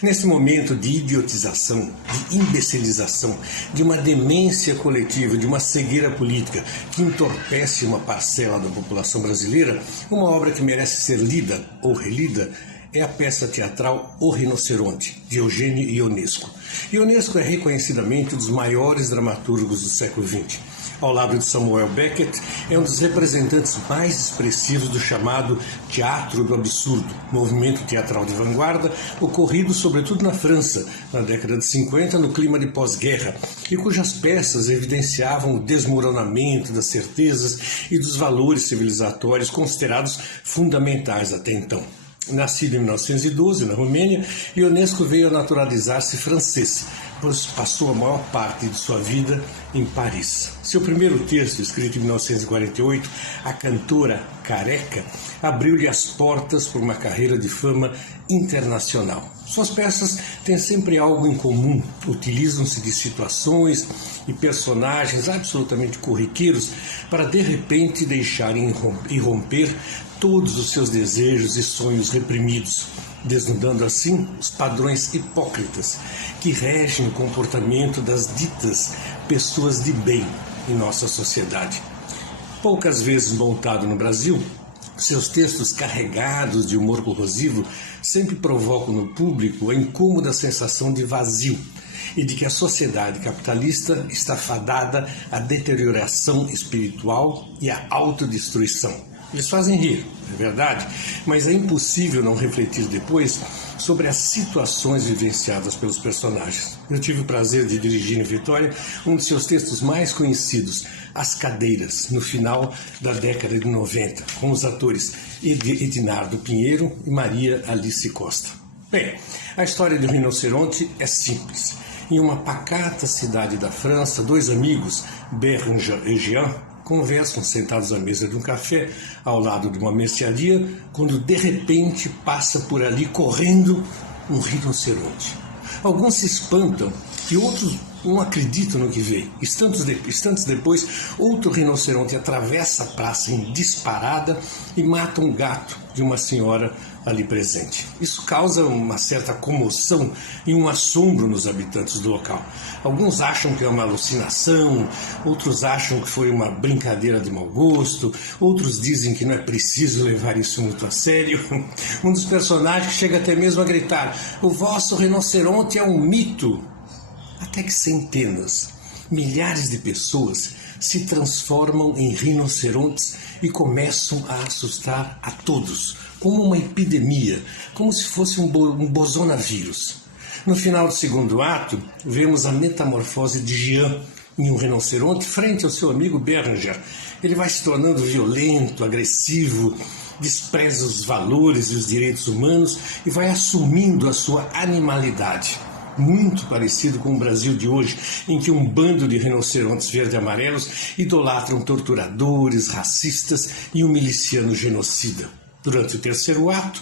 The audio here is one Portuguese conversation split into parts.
Nesse momento de idiotização, de imbecilização, de uma demência coletiva, de uma cegueira política que entorpece uma parcela da população brasileira, uma obra que merece ser lida ou relida é a peça teatral O Rinoceronte, de Eugênio Ionesco. Ionesco é reconhecidamente um dos maiores dramaturgos do século XX. Ao lado de Samuel Beckett, é um dos representantes mais expressivos do chamado teatro do absurdo, movimento teatral de vanguarda ocorrido sobretudo na França, na década de 50, no clima de pós-guerra, e cujas peças evidenciavam o desmoronamento das certezas e dos valores civilizatórios considerados fundamentais até então. Nascido em 1912, na Romênia, Ionesco veio a naturalizar-se francês, pois passou a maior parte de sua vida em Paris. Seu primeiro texto, escrito em 1948, A Cantora Careca, abriu-lhe as portas por uma carreira de fama internacional. Suas peças têm sempre algo em comum, utilizam-se de situações e personagens absolutamente corriqueiros para de repente deixarem irromper todos os seus desejos e sonhos reprimidos, desnudando assim os padrões hipócritas que regem o comportamento das ditas pessoas de bem em nossa sociedade. Poucas vezes montado no Brasil, seus textos carregados de humor corrosivo sempre provocam no público a incômoda sensação de vazio e de que a sociedade capitalista está fadada à deterioração espiritual e à autodestruição. Eles fazem rir, é verdade, mas é impossível não refletir depois sobre as situações vivenciadas pelos personagens. Eu tive o prazer de dirigir em Vitória um de seus textos mais conhecidos, As Cadeiras, no final da década de 90, com os atores Edinardo Pinheiro e Maria Alice Costa. Bem, a história do rinoceronte é simples. Em uma pacata cidade da França, dois amigos, Béranger e Jean, conversam sentados à mesa de um café ao lado de uma mercearia, quando de repente passa por ali correndo um rinoceronte. Alguns se espantam e outros não acreditam no que vê. Instantes depois, outro rinoceronte atravessa a praça em disparada e mata um gato de uma senhora ali presente. Isso causa uma certa comoção e um assombro nos habitantes do local. Alguns acham que é uma alucinação, outros acham que foi uma brincadeira de mau gosto, outros dizem que não é preciso levar isso muito a sério. Um dos personagens chega até mesmo a gritar: "O vosso rinoceronte é um mito!" Até que centenas, milhares de pessoas se transformam em rinocerontes e começam a assustar a todos, como uma epidemia, como se fosse um bosonavírus. No final do segundo ato, vemos a metamorfose de Jean em um rinoceronte frente ao seu amigo Béranger. Ele vai se tornando violento, agressivo, despreza os valores e os direitos humanos e vai assumindo a sua animalidade. Muito parecido com o Brasil de hoje, em que um bando de rinocerontes verde e amarelos idolatram torturadores, racistas e um miliciano genocida. Durante o terceiro ato,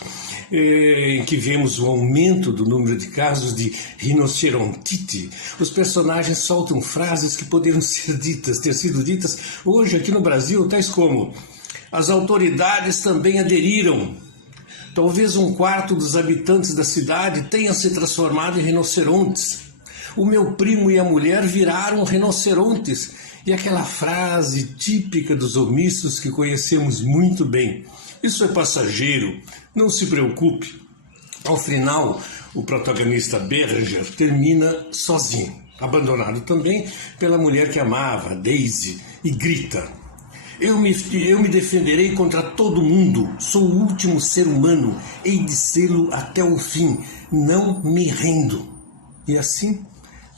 em que vemos o aumento do número de casos de rinocerontite, os personagens soltam frases que poderiam ter sido ditas hoje aqui no Brasil, tais como: "As autoridades também aderiram. Talvez um quarto dos habitantes da cidade tenha se transformado em rinocerontes. O meu primo e a mulher viraram rinocerontes." E aquela frase típica dos omissos que conhecemos muito bem: "Isso é passageiro, não se preocupe." Ao final, o protagonista Béranger termina sozinho, abandonado também pela mulher que amava, Daisy, e grita: Eu me defenderei contra todo mundo. Sou o último ser humano. Hei de sê-lo até o fim. Não me rendo." E assim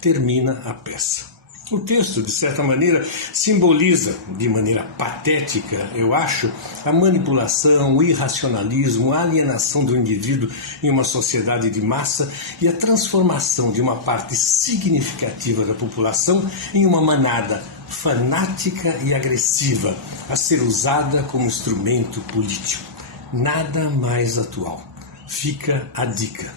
termina a peça. O texto, de certa maneira, simboliza, de maneira patética, eu acho, a manipulação, o irracionalismo, a alienação do indivíduo em uma sociedade de massa e a transformação de uma parte significativa da população em uma manada fanática e agressiva, a ser usada como instrumento político. Nada mais atual. Fica a dica.